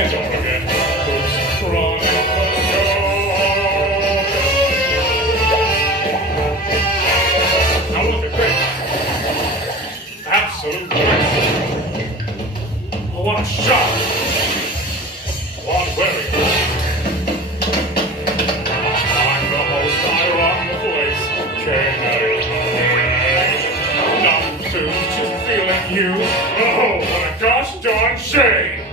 And don't forget who's running the show. Now look at this. Absolute bliss. Oh, what a shot. What Willie. I'm the host, I run the place. Nothing to just feeling you. Oh, what a gosh darn shame.